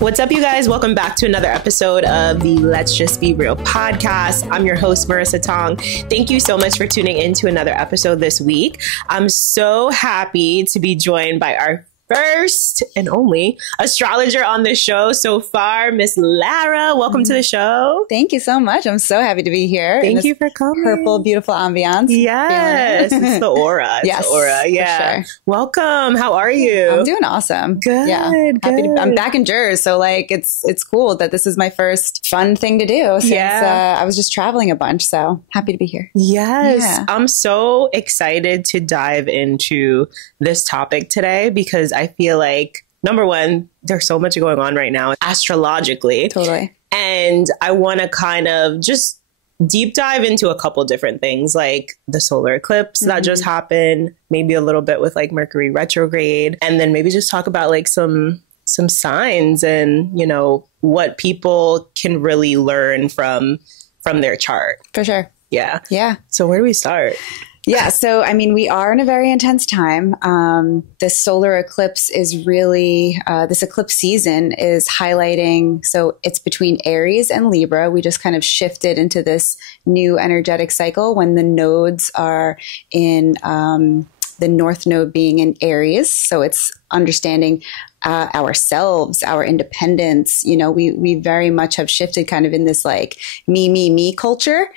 What's up, you guys? Welcome back to another episode of the Let's Just Be Real podcast. I'm your host, Marissa Tong. Thank you so much for tuning in to another episode this week. I'm so happy to be joined by our first and only astrologer on the show so far, Miss Lara. Welcome to the show. Thank you so much. I'm so happy to be here. Thank you for coming. Purple, beautiful ambiance. Yes, it's the aura. It's yes, the aura. Yeah. Sure. Welcome. How are you? I'm doing awesome. Good. Yeah. Happy to, I'm back in Jersey, so like it's cool that this is my first fun thing to do since I was just traveling a bunch. So happy to be here. Yes, yeah. I'm so excited to dive into this topic today because I feel like, number one, there's so much going on right now astrologically. Totally. And I want to kind of just deep dive into a couple different things, like the solar eclipse that just happened, maybe a little bit with like Mercury retrograde, and then maybe just talk about like some signs and, you know, what people can really learn from their chart. For sure. Yeah. Yeah. So where do we start? Yeah. So, I mean, we are in a very intense time. This solar eclipse is really, this eclipse season is highlighting. So it's between Aries and Libra. We just kind of shifted into this new energetic cycle when the nodes are in, the North Node being in Aries. So it's understanding ourselves, our independence. You know, we very much have shifted kind of in this like me culture.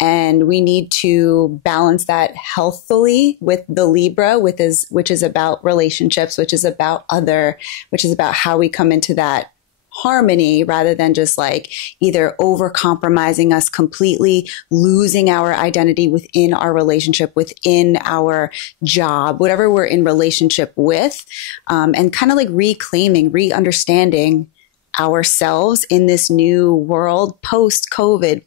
And we need to balance that healthfully with the Libra, which is about relationships, which is about how we come into that harmony rather than just like either over compromising us completely, losing our identity within our relationship, within our job, whatever we're in relationship with, and kind of like reclaiming, re-understanding ourselves in this new world, post-COVID,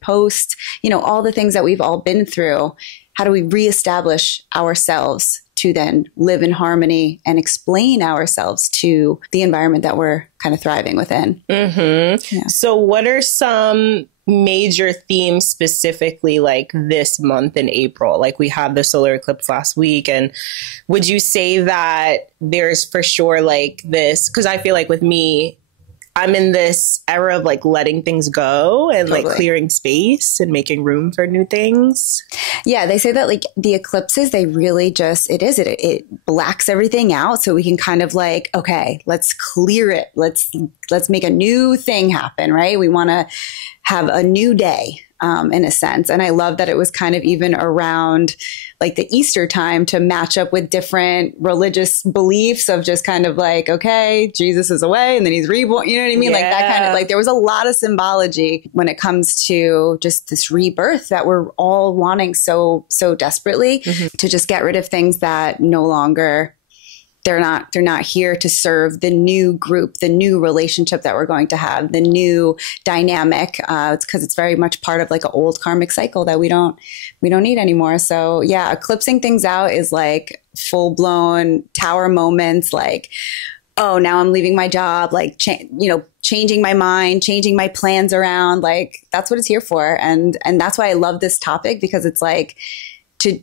all the things that we've all been through. How do we reestablish ourselves to then live in harmony and explain ourselves to the environment that we're kind of thriving within? Mm-hmm. Yeah. So what are some major themes specifically like this month in April? Like we had the solar eclipse last week. And would you say that there's for sure like this, because I feel like with me, I'm in this era of like letting things go and like clearing space and making room for new things. Yeah, they say that like the eclipses, they really just, it blacks everything out so we can kind of like, okay, let's clear it. Let's make a new thing happen, right? We want to have a new day. In a sense. And I love that it was kind of even around like the Easter time to match up with different religious beliefs of just kind of like, okay, Jesus is away and then he's reborn. You know what I mean? Yeah. Like that kind of like, there was a lot of symbology when it comes to just this rebirth that we're all wanting so desperately to just get rid of things that no longer they're not here to serve the new group, the new relationship that we're going to have, the new dynamic. It's because it's very much part of like an old karmic cycle that we don't need anymore. So yeah, eclipsing things out is like full blown tower moments. Like, oh, now I'm leaving my job. Like, changing my mind, changing my plans around. Like that's what it's here for, and that's why I love this topic because it's like.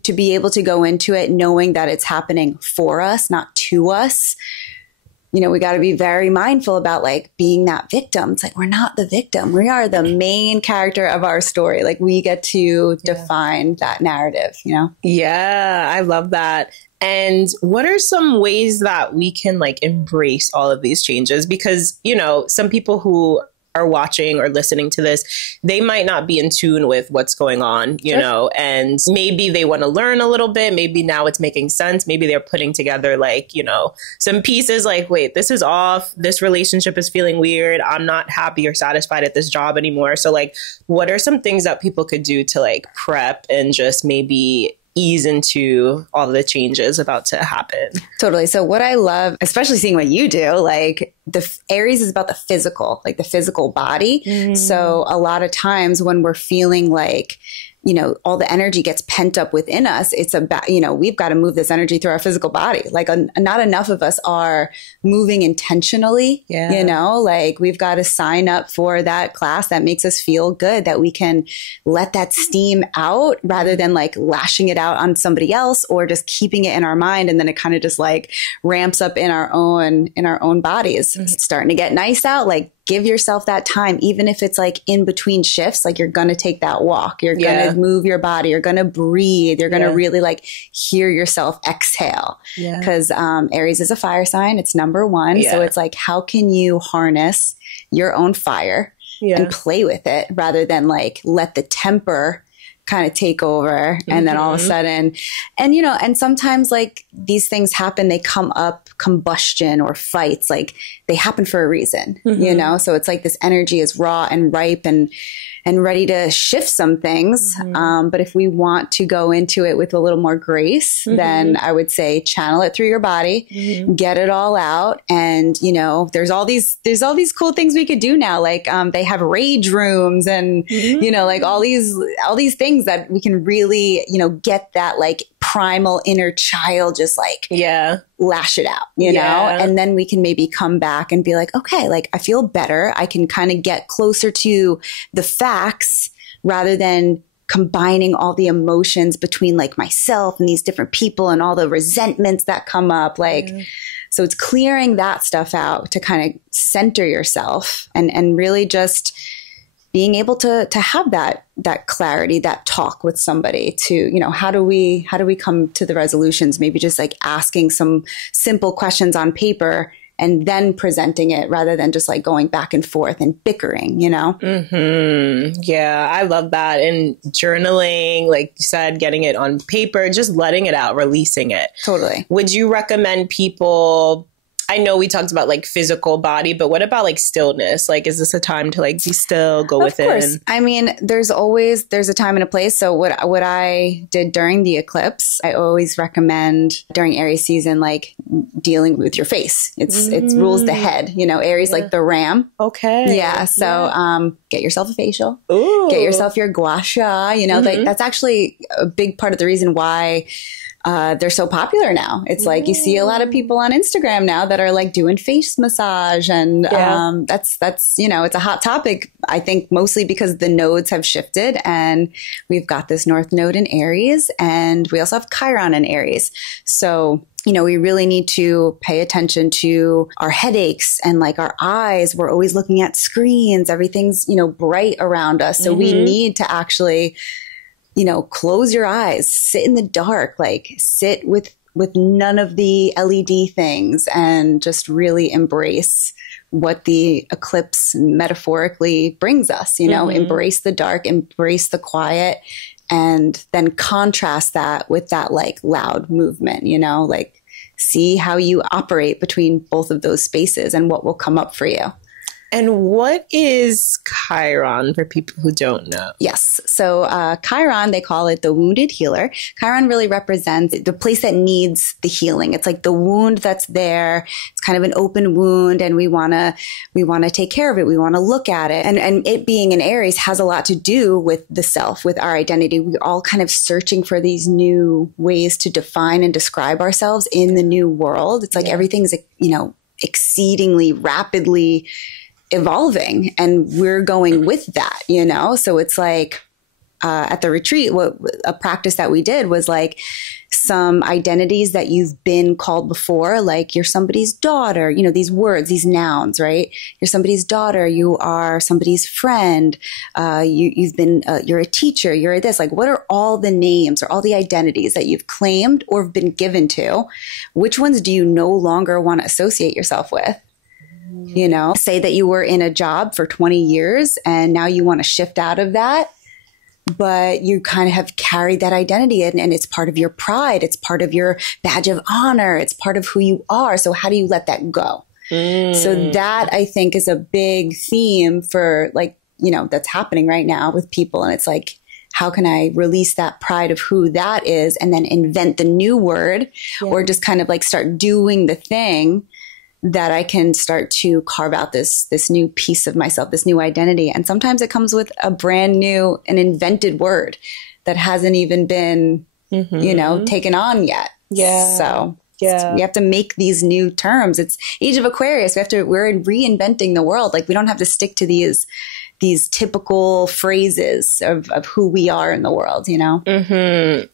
To be able to go into it knowing that it's happening for us, not to us. You know, we got to be very mindful about like being that victim. It's like, we're not the victim. We are the main character of our story. Like we get to define that narrative, you know? Yeah, I love that. And what are some ways that we can like embrace all of these changes? Because, you know, some people who are watching or listening to this, they might not be in tune with what's going on, you know, and maybe they want to learn a little bit. Maybe now it's making sense. Maybe they're putting together like, you know, some pieces like, wait, this is off. This relationship is feeling weird. I'm not happy or satisfied at this job anymore. So like, what are some things that people could do to like prep and just maybe ease into all the changes about to happen? Totally. So what I love, especially seeing what you do, like the Aries is about the physical, like the physical body. So a lot of times when we're feeling like, you know, all the energy gets pent up within us. It's about, you know, we've got to move this energy through our physical body. Like not enough of us are moving intentionally, you know, like we've got to sign up for that class that makes us feel good, that we can let that steam out rather than like lashing it out on somebody else or just keeping it in our mind. And then it kind of just like ramps up in our own bodies. It's starting to get nice out. Like, give yourself that time, even if it's like in between shifts, like you're going to take that walk, you're going to move your body, you're going to breathe, you're going to really like hear yourself exhale. Because Aries is a fire sign. It's number one. So it's like, how can you harness your own fire and play with it rather than like let the temper kind of take over. And then all of a sudden, and you know, and sometimes like these things happen, they come up, combustion or fights, like they happen for a reason, you know? So it's like this energy is raw and ripe and ready to shift some things. But if we want to go into it with a little more grace, then I would say channel it through your body, get it all out. And, you know, there's all these cool things we could do now. Like, they have rage rooms and, you know, like all these things that we can really, you know, get that like primal inner child, just like, lash it out, you know, and then we can maybe come back and be like, okay, like I feel better. I can kind of get closer to the facts rather than combining all the emotions between like myself and these different people and all the resentments that come up. Like, so it's clearing that stuff out to kind of center yourself and really just being able to have that clarity, that talk with somebody to, you know, how do we come to the resolutions? Maybe just like asking some simple questions on paper and then presenting it rather than just like going back and forth and bickering, you know? Yeah, I love that. And journaling, like you said, getting it on paper, just letting it out, releasing it. Totally. Would you recommend people, I know we talked about like physical body, but what about like stillness? Like, is this a time to like be still, go within? Of course. I mean, there's a time and a place. So what I did during the eclipse, I always recommend during Aries season, like dealing with your face. It rules the head, you know, Aries, like the ram. Okay. Yeah. So, get yourself a facial, get yourself your gua sha, you know, like that's actually a big part of the reason why they're so popular now. It's like you see a lot of people on Instagram now that are like doing face massage and that's, you know, it's a hot topic, I think mostly because the nodes have shifted and we've got this North Node in Aries and we also have Chiron in Aries. So, you know, we really need to pay attention to our headaches and like our eyes. We're always looking at screens. Everything's, you know, bright around us. So we need to actually, you know, close your eyes, sit in the dark, like sit with none of the LED things and just really embrace what the eclipse metaphorically brings us, you know, embrace the dark, embrace the quiet, and then contrast that with that like loud movement, you know, like see how you operate between both of those spaces and what will come up for you. And what is Chiron for people who don't know? Yes. So Chiron, they call it the wounded healer. Chiron really represents the place that needs the healing. It's like the wound that's there. It's kind of an open wound and we want to take care of it. We want to look at it. And it being in Aries has a lot to do with the self, with our identity. We're all kind of searching for these new ways to define and describe ourselves in the new world. It's like everything's, you know, exceedingly rapidly evolving and we're going with that, you know? So it's like, at the retreat, a practice that we did was like some identities that you've been called before, like you're somebody's daughter, you know, these words, these nouns, right? You're somebody's daughter. You are somebody's friend. You've been, you're a teacher. You're this, like, what are all the names or all the identities that you've claimed or have been given to? Which ones do you no longer want to associate yourself with? You know, say that you were in a job for 20 years and now you want to shift out of that, but you kind of have carried that identity and it's part of your pride. It's part of your badge of honor. It's part of who you are. So how do you let that go? So that I think is a big theme for like, you know, that's happening right now with people. And it's like, how can I release that pride of who that is and then invent the new word or just kind of like start doing the thing that I can start to carve out this new piece of myself, this new identity. And sometimes it comes with a brand new, an invented word that hasn't even been, you know, taken on yet. So we have to make these new terms. It's Age of Aquarius. We're reinventing the world. Like we don't have to stick to these typical phrases of who we are in the world, you know?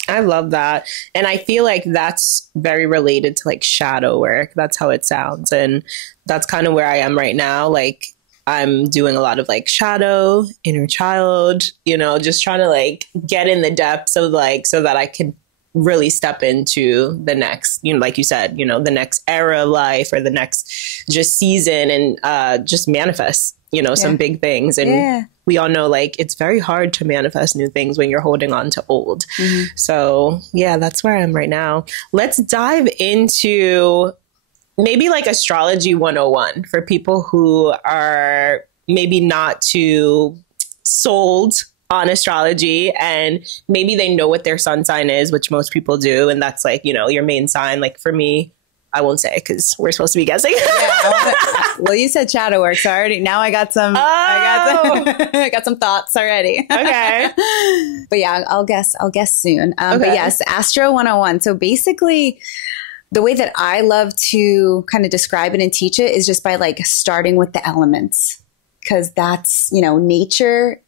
I love that. And I feel like that's very related to like shadow work. That's how it sounds. And that's kind of where I am right now. Like I'm doing a lot of like shadow, inner child, you know, just trying to like get in the depths of like, so that I can really step into the next, you know, like you said, you know, the next era of life or the next just season, and just manifest, you know, some big things. And we all know like it's very hard to manifest new things when you're holding on to old. So yeah, that's where I am right now. Let's dive into maybe like astrology 101 for people who are maybe not too sold on astrology, and maybe they know what their sun sign is, which most people do. And that's like, you know, your main sign. Like for me, I won't say because we're supposed to be guessing. Well, you said shadow work, so I got some thoughts already. Okay. But yeah, I'll guess soon. But yes, Astro 101. So basically, the way that I love to kind of describe it and teach it is just by like starting with the elements, because that's, you know, nature.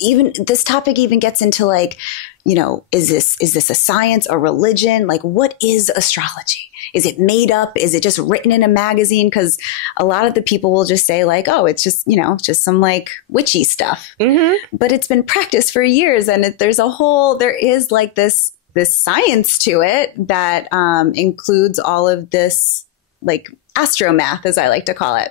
Even this topic even gets into like, you know, is this a science or religion? Like, what is astrology? Is it made up? Is it just written in a magazine? Because a lot of the people will just say like, oh, it's just, you know, just some like witchy stuff. But it's been practiced for years, and there is like this science to it that includes all of this like astromath, as I like to call it.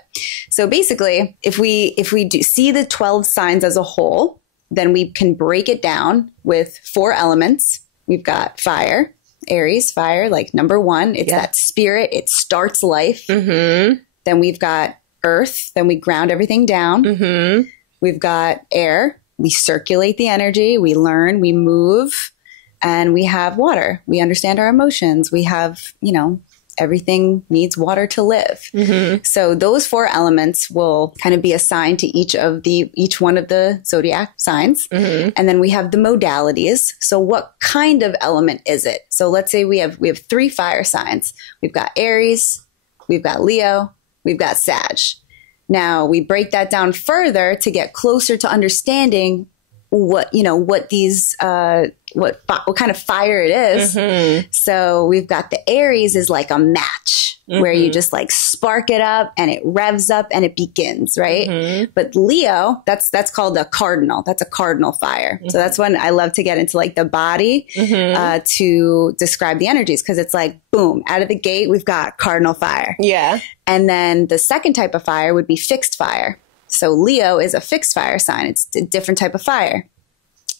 So basically, if we do see the 12 signs as a whole, then we can break it down with 4 elements. We've got fire, Aries, fire, like number 1. It's that spirit. It starts life. Then we've got earth. Then we ground everything down. We've got air. We circulate the energy. We learn. We move. And we have water. We understand our emotions. We have, you know, everything needs water to live. So those 4 elements will kind of be assigned to each one of the zodiac signs. And then we have the modalities. So what kind of element is it? So let's say we have 3 fire signs. We've got Aries, we've got Leo, we've got Sag. Now we break that down further to get closer to understanding what kind of fire it is. So we've got the Aries is like a match where you just like spark it up and it revs up and it begins, right? But Leo, that's called a cardinal. That's a cardinal fire. So that's when I love to get into like the body to describe the energies, because it's like, boom, out of the gate, we've got cardinal fire. Yeah. And then the second type of fire would be fixed fire. So Leo is a fixed fire sign. It's a different type of fire.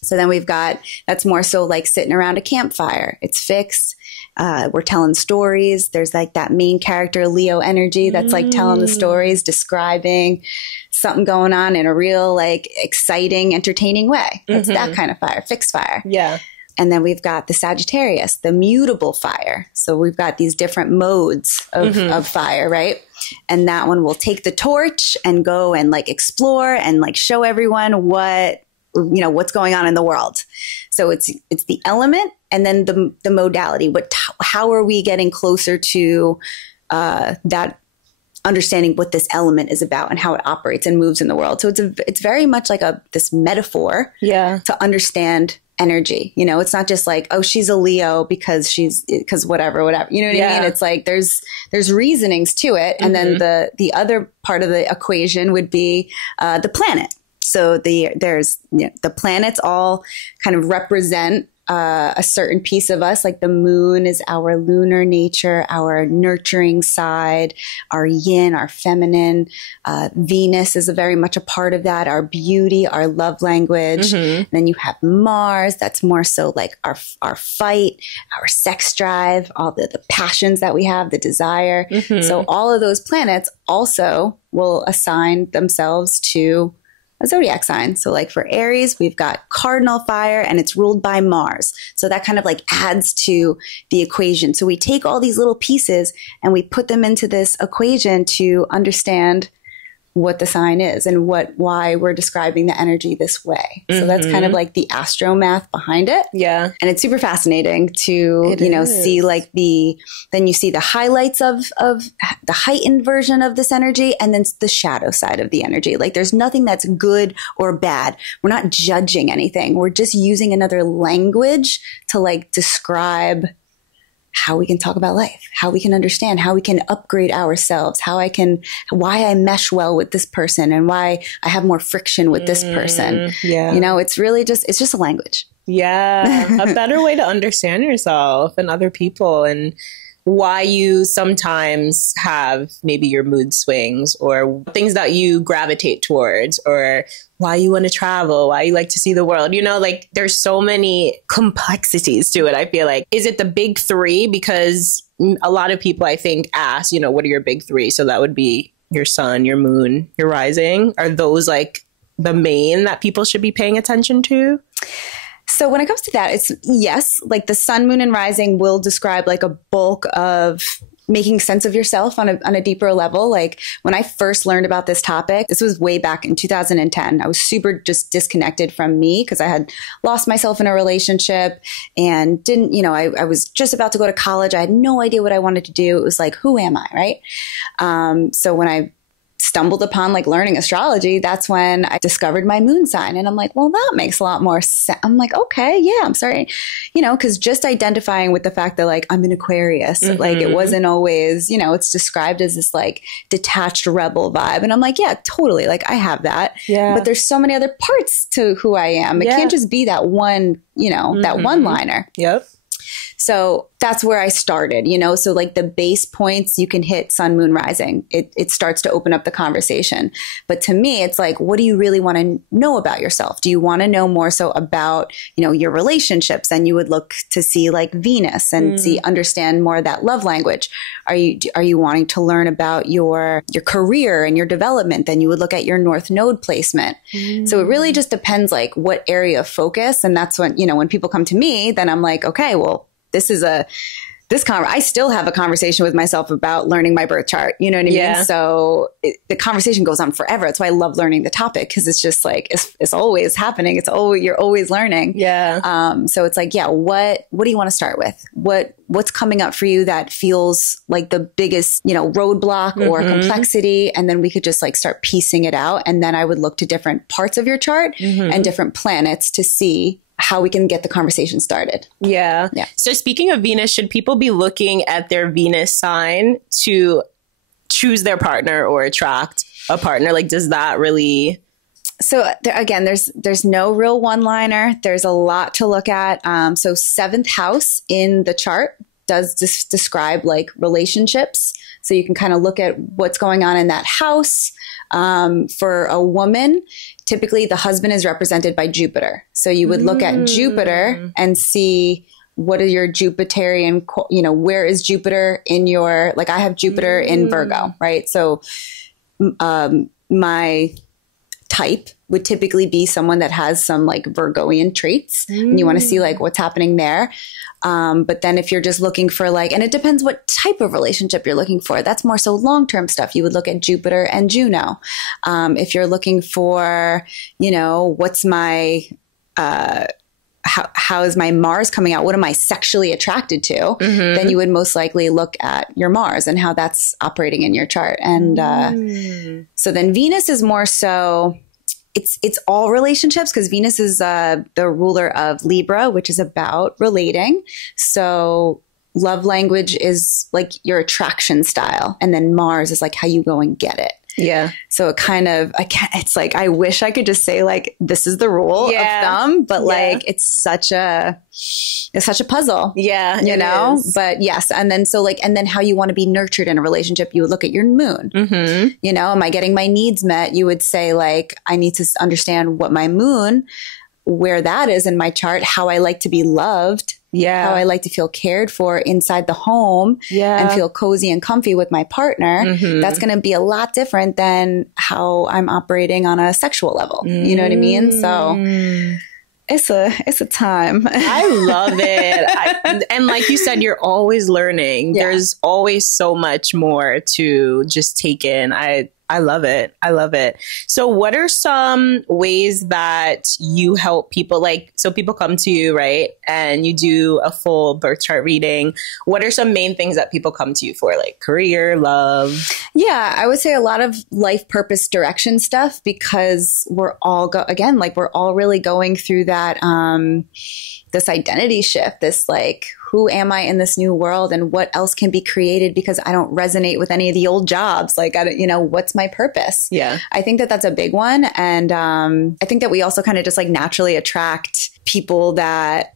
So then we've got, that's more so like sitting around a campfire. It's fixed. We're telling stories. There's like that main character Leo energy that's like telling the stories, describing something going on in a real like exciting, entertaining way. That's that kind of fire, fixed fire. Yeah. And then we've got the Sagittarius, the mutable fire. So we've got these different modes of fire, right? And that one will take the torch and go and like explore and like show everyone what's going on in the world. So it's the element and then the modality. How are we getting closer to that understanding what this element is about and how it operates and moves in the world? So it's very much like this metaphor to understand energy. You know, it's not just like, oh, she's a Leo because whatever. You know what I mean? It's like there's reasonings to it. And then the other part of the equation would be the planet. So the planets all kind of represent a certain piece of us. Like the moon is our lunar nature, our nurturing side, our yin, our feminine. Venus is very much a part of that, our beauty, our love language. Then you have Mars. That's more so like our fight, our sex drive, all the passions that we have, the desire. So all of those planets also will assign themselves to a zodiac sign. So like for Aries, we've got cardinal fire and it's ruled by Mars. So that kind of like adds to the equation. So we take all these little pieces and we put them into this equation to understand what the sign is and why we're describing the energy this way. So that's kind of like the astromath behind it. Yeah. And it's super fascinating to, see like then you see the highlights of the heightened version of this energy and then the shadow side of the energy. Like there's nothing that's good or bad. We're not judging anything. We're just using another language to like describe how we can talk about life, how we can understand, how we can upgrade ourselves, why I mesh well with this person and why I have more friction with this person. Yeah. You know, it's just a language. Yeah. A better way to understand yourself and other people, and why you sometimes have maybe your mood swings or things that you gravitate towards, or why you want to travel, why you like to see the world. You know, like there's so many complexities to it. I feel like, is it the big three? Because a lot of people, I think, ask, you know, what are your big three? So that would be your sun, your moon, your rising. Are those like the main that people should be paying attention to? So when it comes to that, it's yes, like the sun, moon, and rising will describe like a bulk of making sense of yourself on a deeper level. Like when I first learned about this topic, this was way back in 2010. I was super just disconnected from me because I had lost myself in a relationship and didn't, you know, I was just about to go to college. I had no idea what I wanted to do. It was like, who am I? Right. So when I stumbled upon like learning astrology, that's when I discovered my moon sign. And I'm like, well, that makes a lot more sense. I'm like, okay, yeah, I'm sorry. You know, because just identifying with the fact that like I'm an Aquarius, like it wasn't always, you know, it's described as this like detached rebel vibe. And I'm like, yeah, totally. Like I have that. Yeah. But there's so many other parts to who I am. It can't just be that one, you know, that one liner. Yep. So that's where I started, you know, so like the base points you can hit sun, moon, rising. It starts to open up the conversation. But to me, it's like, what do you really want to know about yourself? Do you want to know more so about, you know, your relationships? And you would look to see like Venus and understand more of that love language. Are you wanting to learn about your career and your development? Then you would look at your North Node placement. So it really just depends like what area of focus. And that's when, you know, when people come to me, then I'm like, okay, well, I still have a conversation with myself about learning my birth chart. You know what I mean? So the conversation goes on forever. That's why I love learning the topic, because it's just like, it's always happening. You're always learning. Yeah. So it's like, yeah, what do you want to start with? What's coming up for you that feels like the biggest, you know, roadblock or complexity? And then we could just like start piecing it out. And then I would look to different parts of your chart and different planets to see how we can get the conversation started. Yeah. So speaking of Venus, should people be looking at their Venus sign to choose their partner or attract a partner? Like, does that really... So again, there's no real one-liner. There's a lot to look at. So 7th house in the chart does describe like relationships. So you can kind of look at what's going on in that house. For a woman, typically the husband is represented by Jupiter. So you would look at Jupiter and see what are your Jupiterian, you know, where is Jupiter in your, like I have Jupiter in Virgo, right? So my type would typically be someone that has some like Virgoian traits and you want to see like what's happening there. But then if you're just looking for like, and it depends what type of relationship you're looking for, that's more so long-term stuff. You would look at Jupiter and Juno. If you're looking for, you know, what's my, how is my Mars coming out? What am I sexually attracted to? Then you would most likely look at your Mars and how that's operating in your chart. And, so then Venus is more so, it's all relationships, because Venus is the ruler of Libra, which is about relating. So love language is like your attraction style. And then Mars is like how you go and get it. Yeah. So it kind of, it's like, I wish I could just say like, this is the rule of thumb, but like, it's such a puzzle. Yeah. You know, is. But yes. And then, so like, and then how you want to be nurtured in a relationship, you would look at your moon, you know, am I getting my needs met? You would say like, I need to understand what my moon, where that is in my chart, how I like to be loved. Yeah. How I like to feel cared for inside the home and feel cozy and comfy with my partner. That's going to be a lot different than how I'm operating on a sexual level. You know what I mean? So it's a time. I love it. And like you said, you're always learning. Yeah. There's always so much more to just take in. I love it. I love it. So what are some ways that you help people? Like, so people come to you, right? And you do a full birth chart reading. What are some main things that people come to you for? Like career, love? Yeah, I would say a lot of life purpose direction stuff, because we're all we're all really going through that, this identity shift, this like, who am I in this new world and what else can be created because I don't resonate with any of the old jobs. Like, what's my purpose? Yeah. I think that that's a big one. And I think that we also kind of just like naturally attract people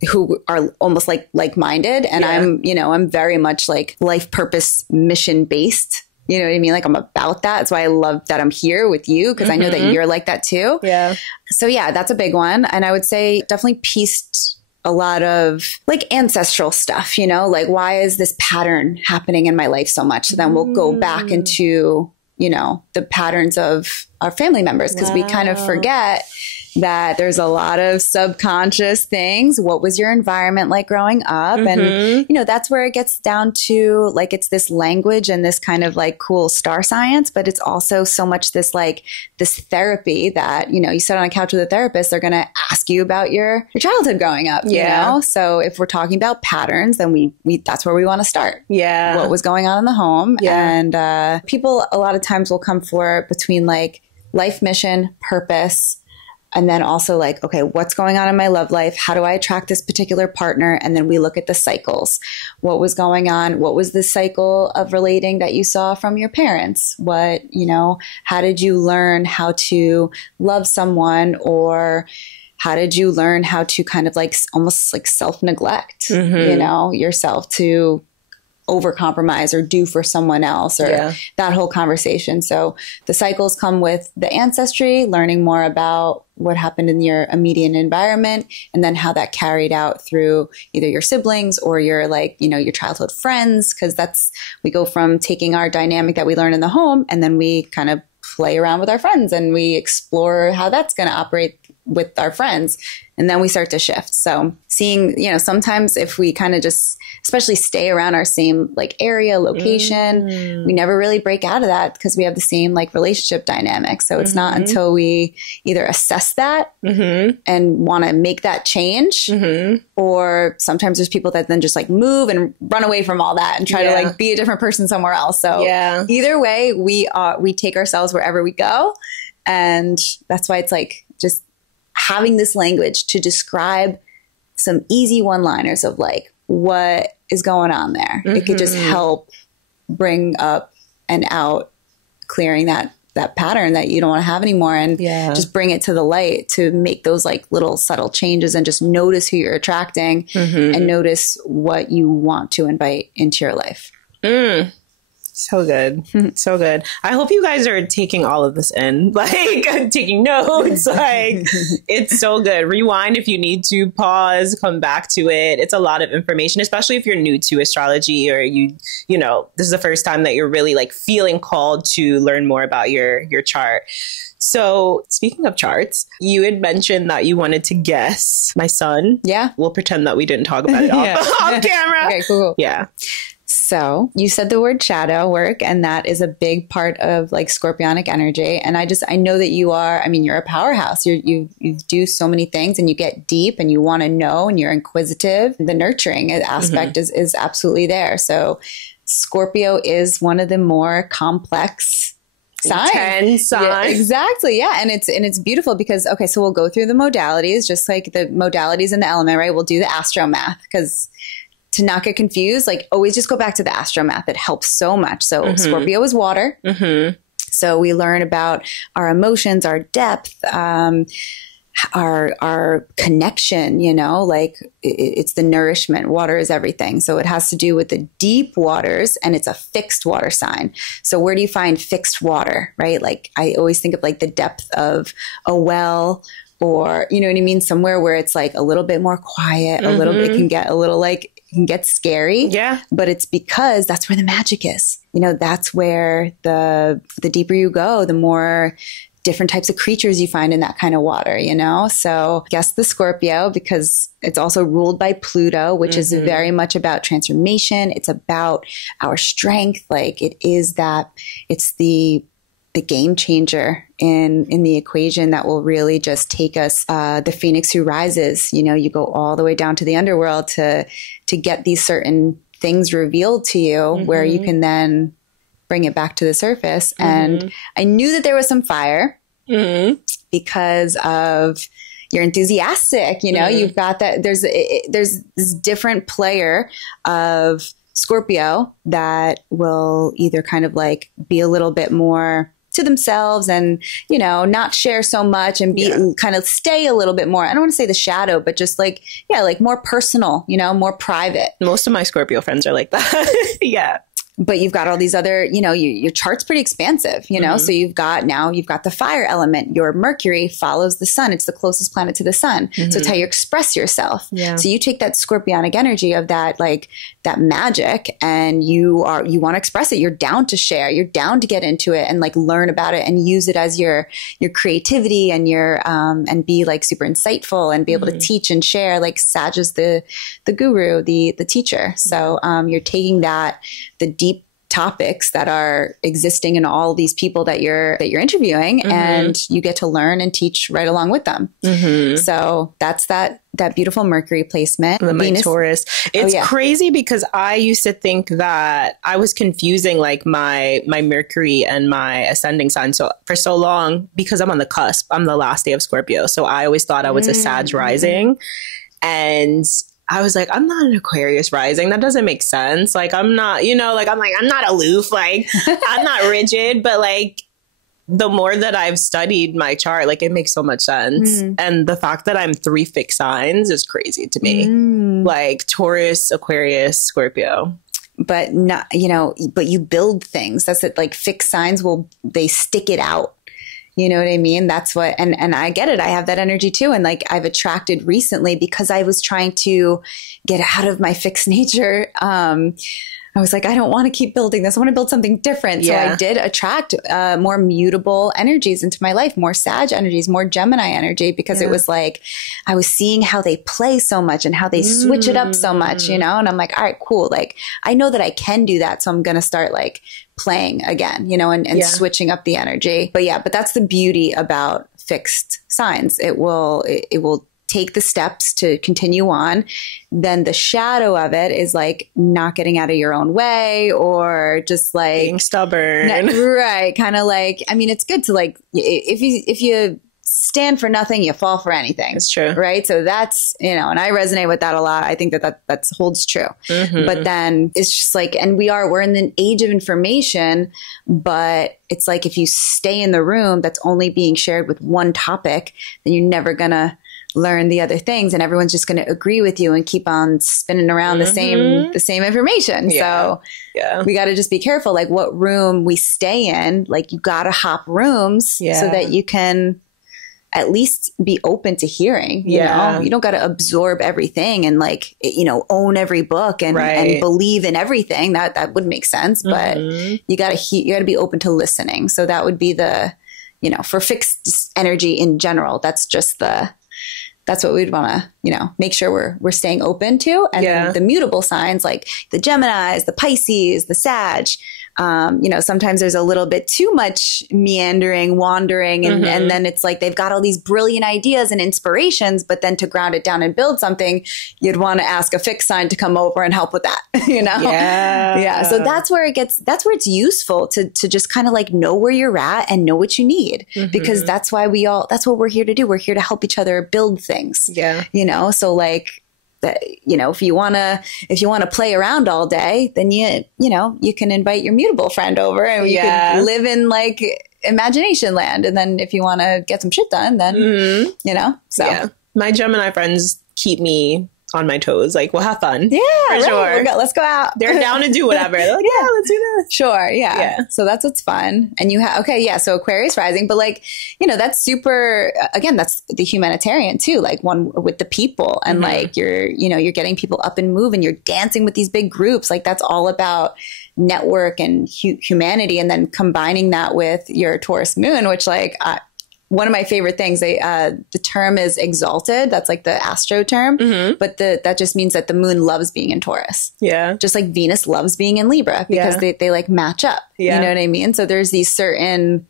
who are almost like-minded. And I'm very much like life purpose mission based. You know what I mean? Like I'm about that. That's why I love that I'm here with you because I know that you're like that too. Yeah. So yeah, that's a big one. And I would say definitely pieced a lot of like ancestral stuff, like why is this pattern happening in my life so much? So then we'll go back into, the patterns of our family members because we kind of forget that there's a lot of subconscious things. What was your environment like growing up? And, that's where it gets down to like, it's this language and this kind of like cool star science, but it's also so much this therapy that, you sit on a couch with a therapist, they're going to ask you about your childhood growing up, you know? So if we're talking about patterns, then we that's where we want to start. Yeah. What was going on in the home. Yeah. And people a lot of times will come for between like life mission, purpose, and then also like, okay, what's going on in my love life? How do I attract this particular partner? And then we look at the cycles. What was going on? What was the cycle of relating that you saw from your parents? What, how did you learn how to love someone, or how did you learn how to kind of like almost like self-neglect, yourself to overcompromise or do for someone else or that whole conversation. So the cycles come with the ancestry, learning more about what happened in your immediate environment, and then how that carried out through either your siblings or your your childhood friends. Cause we go from taking our dynamic that we learn in the home and then we kind of play around with our friends and we explore how that's going to operate with our friends. And then we start to shift. So seeing, sometimes if we kind of just, especially stay around our same like area, location, we never really break out of that because we have the same like relationship dynamic. So it's not until we either assess that and want to make that change, or sometimes there's people that then just like move and run away from all that and try to like be a different person somewhere else. So either way, we take ourselves wherever we go. And that's why it's like just having this language to describe some easy one-liners of like what is going on there. It could just help bring up and out, clearing that pattern that you don't want to have anymore, and just bring it to the light to make those like little subtle changes and just notice who you're attracting and notice what you want to invite into your life. So good. So good. I hope you guys are taking all of this in, like taking notes. Like it's so good. Rewind if you need to, pause, come back to it. It's a lot of information, especially if you're new to astrology or this is the first time that you're really like feeling called to learn more about your chart. So speaking of charts, you had mentioned that you wanted to guess my sun. Yeah. We'll pretend that we didn't talk about it off camera. Okay, cool. Yeah. So you said the word shadow work, and that is a big part of like scorpionic energy. And I know that you're a powerhouse. You do so many things and you get deep and you want to know and you're inquisitive. The nurturing aspect is absolutely there. So Scorpio is one of the more complex signs. 10 signs. Yeah, exactly. Yeah. And it's beautiful because, okay, so we'll go through the modalities, just like the modalities in the element, right? We'll do the astro math because to not get confused, like always just go back to the astro math. It helps so much. So Scorpio is water. So we learn about our emotions, our depth, our connection, like it's the nourishment. Water is everything. So it has to do with the deep waters, and it's a fixed water sign. So where do you find fixed water, right? Like I always think of like the depth of a well, or, you know what I mean? Somewhere where it's like a little bit more quiet, a little bit can get a little like, can get scary. Yeah. But it's because that's where the magic is. That's where the deeper you go, the more different types of creatures you find in that kind of water, So guess the Scorpio, because it's also ruled by Pluto, which is very much about transformation. It's about our strength. Like it's the game changer in the equation that will really just take us, the phoenix who rises. You go all the way down to the underworld to get these certain things revealed to you, where you can then bring it back to the surface. And I knew that there was some fire because of, you're enthusiastic, you've got that. There's this different player of Scorpio that will either kind of like be a little bit more to themselves and, not share so much and be kind of stay a little bit more. I don't want to say the shadow, but just like, like more personal, more private. Most of my Scorpio friends are like that. Yeah. But you've got all these other, your chart's pretty expansive, so you've got the fire element. Your Mercury follows the sun. It's the closest planet to the sun. So it's how you express yourself. Yeah. So you take that scorpionic energy of that, like that magic, and you want to express it. You're down to share. You're down to get into it and like learn about it and use it as your creativity and your, and be like super insightful and be able to teach and share. Like Sag is the guru, the teacher. So, you're taking the deep topics that are existing in all these people that you're interviewing, and you get to learn and teach right along with them. So that's that beautiful Mercury placement. My Venus, Taurus. It's crazy because I used to think that I was confusing like my Mercury and my ascending sign. So for so long, because I'm on the cusp, I'm the last day of Scorpio. So I always thought I was a Sag rising, and I was like, I'm not an Aquarius rising. That doesn't make sense. Like, I'm not, I'm not aloof. Like, I'm not rigid. But like, the more that I've studied my chart, like, it makes so much sense. And the fact that I'm 3 fixed signs is crazy to me. Like Taurus, Aquarius, Scorpio. But not, but you build things. That's it. Like fixed signs they stick it out. You know what I mean? That's what, and I get it. I have that energy too. And like I've attracted recently because I was trying to get out of my fixed nature. I was like, I don't want to keep building this. I want to build something different. So I did attract more mutable energies into my life, more Sag energies, more Gemini energy, because it was like, I was seeing how they play so much and how they switch it up so much, and I'm like, all right, cool. Like, I know that I can do that. So I'm going to start like playing again, and switching up the energy. But that's the beauty about fixed signs. It will take the steps to continue on. Then the shadow of it is like not getting out of your own way or just like being stubborn. Right. Kind of like, I mean, it's good to like, if you stand for nothing, you fall for anything. It's true. Right. So that's, and I resonate with that a lot. I think that holds true. But then it's just like, and we're in the age of information, but it's like, if you stay in the room that's only being shared with one topic, then you're never gonna learn the other things, and everyone's just going to agree with you and keep on spinning around the same information. So we got to just be careful, like what room we stay in. Like you got to hop rooms so that you can at least be open to hearing. You know, you don't got to absorb everything and like own every book and believe in everything. That would make sense, but you got to be open to listening. So that would be the for fixed energy in general. That's what we'd want to, make sure we're staying open to. And then the mutable signs like the Geminis, the Pisces, the Sag, sometimes there's a little bit too much meandering, wandering. And then it's like, they've got all these brilliant ideas and inspirations, but then to ground it down and build something, you'd want to ask a fixed sign to come over and help with that, Yeah. So that's where it's useful to just kind of like know where you're at and know what you need, because that's what we're here to do. We're here to help each other build things. Yeah. So like, if you want to play around all day, then you can invite your mutable friend over and you can live in like imagination land. And then if you want to get some shit done, then, my Gemini friends keep me on my toes. Like, we'll have fun. Yeah, for sure. Let's go out. They're down to do whatever. They're like, let's do this. Sure. Yeah. So that's what's fun. And you have, so Aquarius rising, but like, that's super, again, that's the humanitarian too, like one with the people and like you're getting people up and moving, you're dancing with these big groups. Like that's all about network and humanity. And then combining that with your Taurus moon, which like, one of my favorite things, the term is exalted. That's like the astro term, but that just means that the moon loves being in Taurus. Yeah. Just like Venus loves being in Libra because they like match up. Yeah. You know what I mean? So there's these certain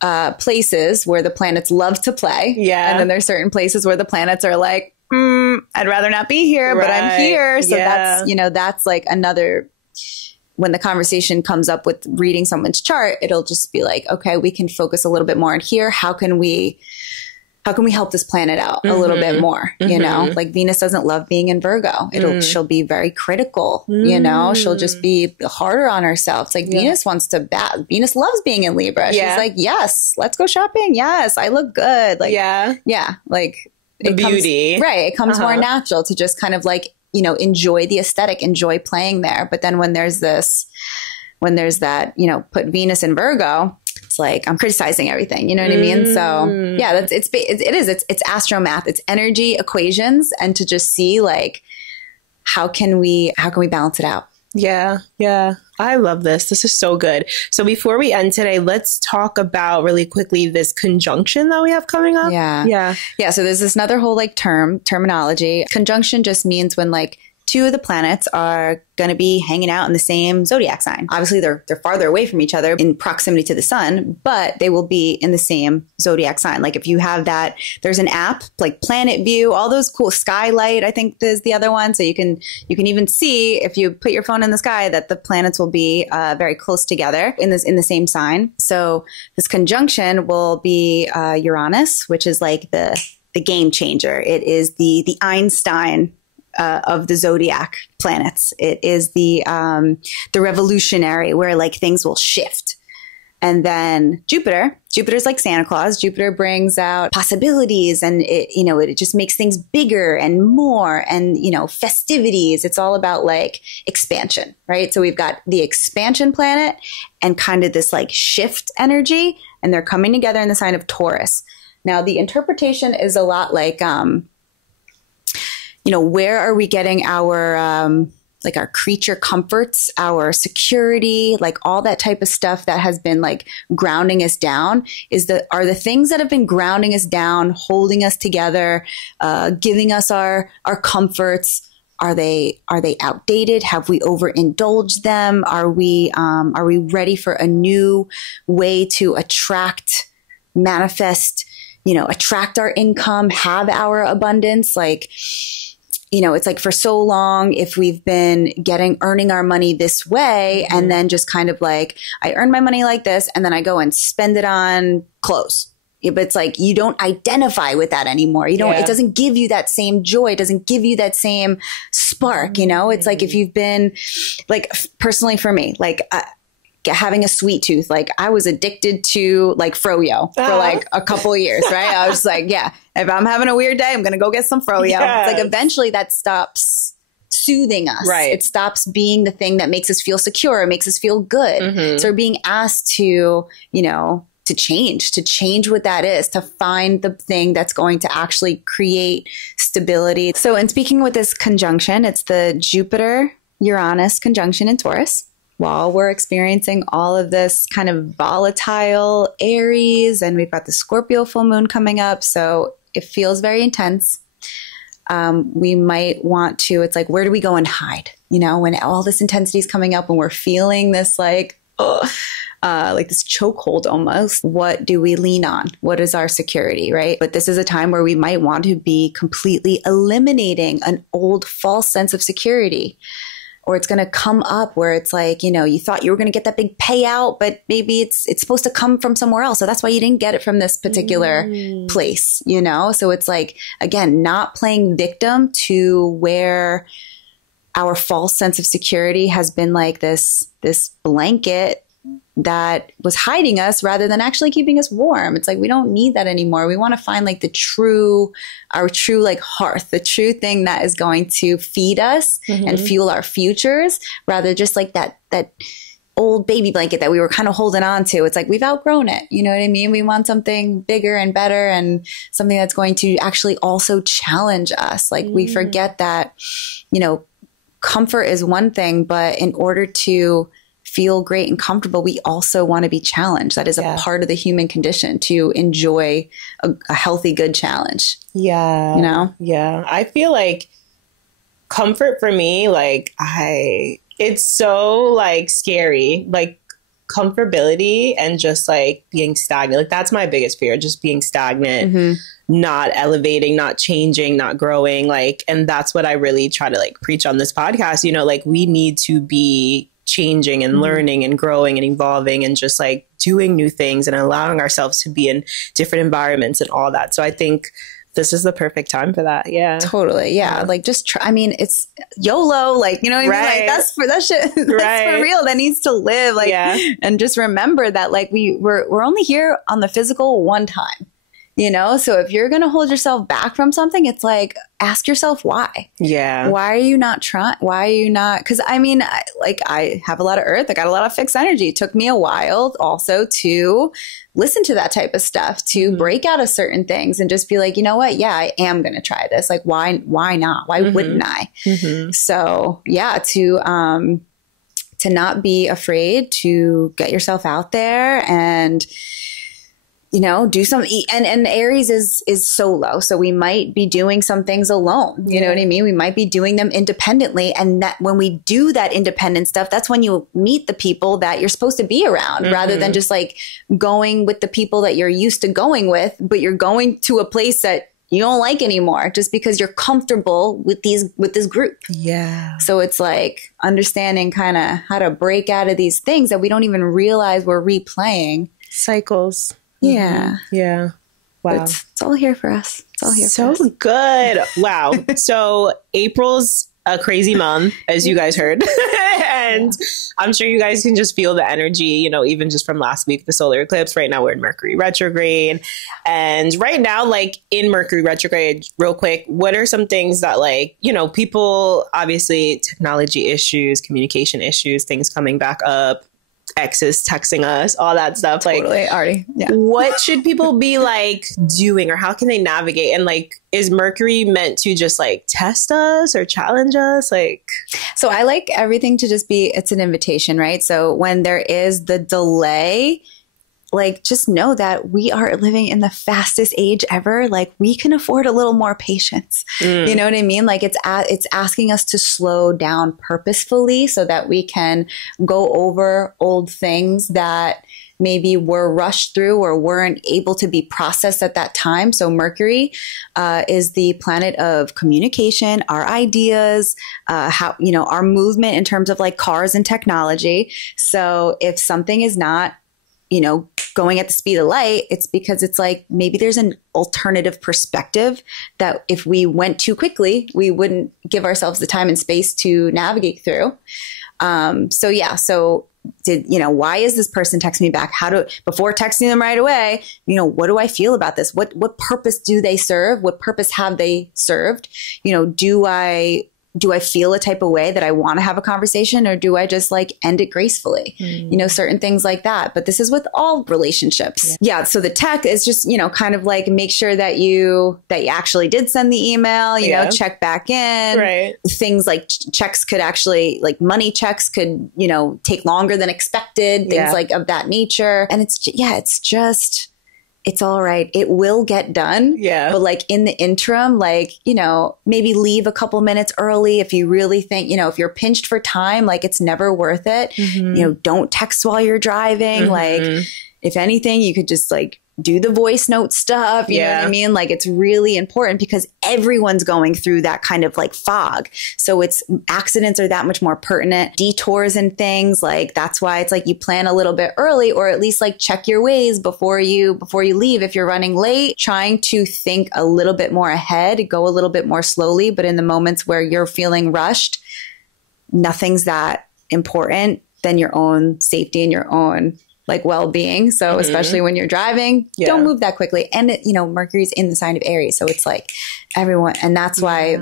places where the planets love to play. Yeah. And then there's certain places where the planets are like, I'd rather not be here, but I'm here. So that's like another, when the conversation comes up with reading someone's chart, it'll just be like, okay, we can focus a little bit more on here. How can we how can we help this planet out a little bit more? You know, like Venus doesn't love being in Virgo. She'll be very critical, you know, she'll just be harder on herself. It's like Venus wants to Venus loves being in Libra. She's like, yes, let's go shopping. Yes, I look good. Like, like the beauty. It comes more natural to just kind of like, you know, enjoy the aesthetic, enjoy playing there. But then when there's that, you know, put Venus in Virgo, it's like I'm criticizing everything. You know what I mean? So yeah, it's astromath. It's energy equations, and to just see like how can we balance it out? Yeah. I love this. This is so good. So before we end today, let's talk about really quickly this conjunction that we have coming up. Yeah. So there's this another whole like terminology. Conjunction just means when like two of the planets are going to be hanging out in the same zodiac sign. Obviously, they're farther away from each other in proximity to the sun, but they will be in the same zodiac sign. Like if you have that, there's an app like Planet View, all those cool Skylight, I think is the other one. So you can even see if you put your phone in the sky that the planets will be very close together in the same sign. So this conjunction will be Uranus, which is like the game changer. It is the Einstein of the zodiac planets. It is the revolutionary, where like things will shift. And then Jupiter's like Santa Claus. Jupiter brings out possibilities, and it just makes things bigger and more, and, you know, festivities. It's all about like expansion, right? So we've got the expansion planet and kind of this like shift energy, and they're coming together in the sign of Taurus. Now the interpretation is a lot like, you know, where are we getting our, like our creature comforts, our security, like all that type of stuff that has been like grounding us down are the things that have been grounding us down, holding us together, giving us our comforts. Are they outdated? Have we overindulged them? Are we ready for a new way to manifest, you know, attract our income, have our abundance? Like, you know, it's like for so long, if we've been earning our money this way, and then just kind of like, I earn my money like this, and then I go and spend it on clothes. But it's like, you don't identify with that anymore. You don't, it doesn't give you that same joy. It doesn't give you that same spark, you know? It's like, if you've been like, personally for me, like, having a sweet tooth, like I was addicted to like froyo for like a couple of years, right? I was like, yeah, if I'm having a weird day, I'm going to go get some froyo. Yes. It's like eventually that stops soothing us. Right. It stops being the thing that makes us feel secure. It makes us feel good. So we're being asked to, you know, to change what that is, to find the thing that's going to actually create stability. So in speaking with this conjunction, it's the Jupiter-Uranus conjunction in Taurus. While we're experiencing all of this kind of volatile Aries, and we've got the Scorpio full moon coming up, so it feels very intense. We might want to, it's like, where do we go and hide? You know, when all this intensity is coming up, when we're feeling this like this chokehold almost, what do we lean on? What is our security, right? But this is a time where we might want to be completely eliminating an old false sense of security. Or it's going to come up where it's like, you know, you thought you were going to get that big payout, but maybe it's supposed to come from somewhere else. So that's why you didn't get it from this particular place, you know? So it's like, again, not playing victim to where our false sense of security has been like this blanket that was hiding us rather than actually keeping us warm. It's like, we don't need that anymore. We want to find like our true like hearth, the true thing that is going to feed us and fuel our futures, rather just like that old baby blanket that we were kind of holding on to. It's like, we've outgrown it. You know what I mean? We want something bigger and better, and something that's going to actually also challenge us. Like we forget that, you know, comfort is one thing, but in order to feel great and comfortable, we also want to be challenged. That is a part of the human condition, to enjoy a healthy, good challenge. Yeah. You know? Yeah. I feel like comfort for me, like it's so like scary, like comfortability and just like being stagnant. Like that's my biggest fear, just being stagnant, not elevating, not changing, not growing. Like, and that's what I really try to like preach on this podcast. You know, like we need to be changing and learning and growing and evolving and just like doing new things and allowing ourselves to be in different environments and all that. So I think this is the perfect time for that. Yeah. Totally. Yeah. Like just try. I mean, it's YOLO. Like, you know what I mean? Like that's for that shit. That's for real. That needs to live. Like, and just remember that like we're only here on the physical one time, you know? So if you're going to hold yourself back from something, it's like, ask yourself why. Yeah. Why are you not trying? Why are you not? Cause I mean, I have a lot of earth. I got a lot of fixed energy. It took me a while also to listen to that type of stuff, to break out of certain things and just be like, you know what? Yeah, I am going to try this. Like, why not? Why wouldn't I? So yeah, to not be afraid to get yourself out there and, you know, do some, and Aries is solo. So we might be doing some things alone. You know what I mean? We might be doing them independently. And that when we do that independent stuff, that's when you meet the people that you're supposed to be around rather than just like going with the people that you're used to going with, but you're going to a place that you don't like anymore just because you're comfortable with this group. Yeah. So it's like understanding kind of how to break out of these things that we don't even realize we're replaying. Cycles. Yeah. Yeah. Wow. It's all here for us. It's all here for us. So good. Wow. So April's a crazy month, as you guys heard. And I'm sure you guys can just feel the energy, you know, even just from last week, the solar eclipse. Right now we're in Mercury retrograde. And right now, like in Mercury retrograde, real quick, what are some things that like, you know, people, obviously technology issues, communication issues, things coming back up, exes texting us, all that stuff. Like, totally, already. Yeah. What should people be like doing, or how can they navigate? And like, is Mercury meant to just like test us or challenge us? Like, so I like everything to just be, it's an invitation, right? So when there is the delay, like just know that we are living in the fastest age ever. Like we can afford a little more patience. You know what I mean? Like it's asking us to slow down purposefully so that we can go over old things that maybe were rushed through or weren't able to be processed at that time. So Mercury is the planet of communication, our ideas, how, you know, our movement in terms of like cars and technology. So if something is not, you know, going at the speed of light, it's because it's like maybe there's an alternative perspective that if we went too quickly, we wouldn't give ourselves the time and space to navigate through. So yeah, so you know, why is this person texting me back? Before texting them right away, you know, what do I feel about this? What purpose do they serve? What purpose have they served? You know, do I feel a type of way that I want to have a conversation, or do I just like end it gracefully? You know, certain things like that. But this is with all relationships. Yeah. So the tech is just, you know, kind of like make sure that you actually did send the email, you know, check back in. Right. Things like checks could actually, like money checks could, you know, take longer than expected, things like of that nature. And it's all right. It will get done. Yeah. But like in the interim, like, you know, maybe leave a couple minutes early if you really think, you know, if you're pinched for time, like it's never worth it. You know, don't text while you're driving. Like if anything, you could just like do the voice note stuff. You know what I mean? Like it's really important because everyone's going through that kind of like fog. So accidents are that much more pertinent, detours and things like that's why it's like you plan a little bit early, or at least like check your ways before you leave. If you're running late, trying to think a little bit more ahead, go a little bit more slowly. But in the moments where you're feeling rushed, nothing's that important than your own safety and your own like well-being. So especially when you're driving, don't move that quickly. And you know, Mercury's in the sign of Aries. So it's like everyone, and that's why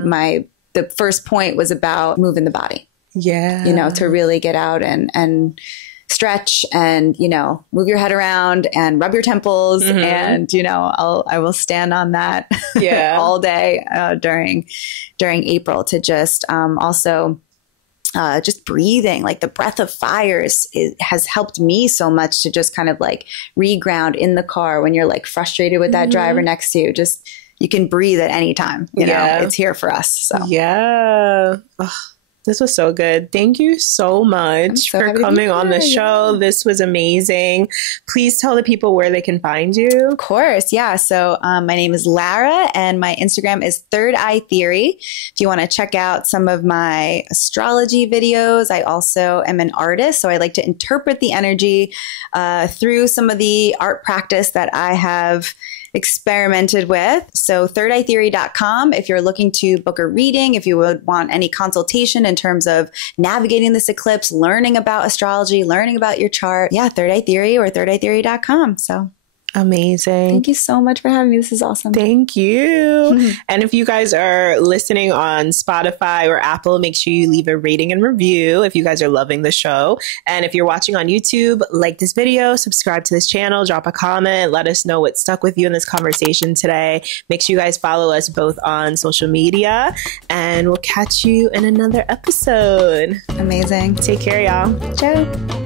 the first point was about moving the body. Yeah. You know, to really get out and stretch and, you know, move your head around and rub your temples. And, you know, I will stand on that all day during April to just also just breathing, like the breath of fire has helped me so much to just kind of like reground in the car when you're like frustrated with that driver next to you. Just, you can breathe at any time, you know, it's here for us. So, yeah. Ugh. This was so good. Thank you so much for coming on the show. This was amazing. Please tell the people where they can find you. Of course. Yeah. So my name is Lara and my Instagram is Third Eye Theory. If you want to check out some of my astrology videos, I also am an artist. So I like to interpret the energy through some of the art practice that I have experimented with. So thirdeyetheory.com if you're looking to book a reading, if you would want any consultation in terms of navigating this eclipse, learning about astrology, learning about your chart. Yeah, Third Eye Theory or thirdeyetheory.com. So amazing. Thank you so much for having me. This is awesome. Thank you. And if you guys are listening on Spotify or Apple, make sure you leave a rating and review if you guys are loving the show. And if you're watching on YouTube, like this video, subscribe to this channel, drop a comment, let us know what stuck with you in this conversation today. Make sure you guys follow us both on social media, and we'll catch you in another episode. Amazing. Take care, y'all. Ciao.